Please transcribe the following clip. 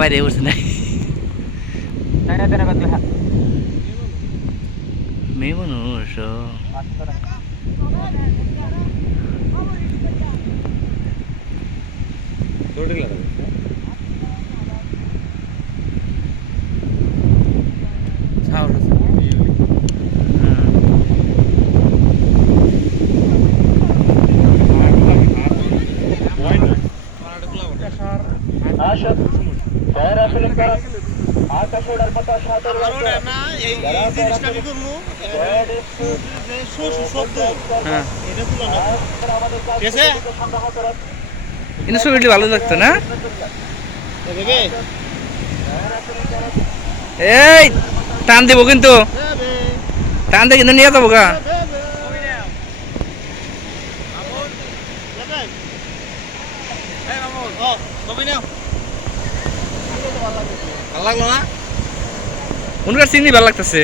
বাইরে উঠছে না মেয়ে মানুষ ছবিটি ভালো লাগতো না এই টান দেবো কিন্তু টান দিয়ে কিন্তু নিয়ে যাবো গা ভালো লাগলো না উনকার চিনি ভালো লাগতেছে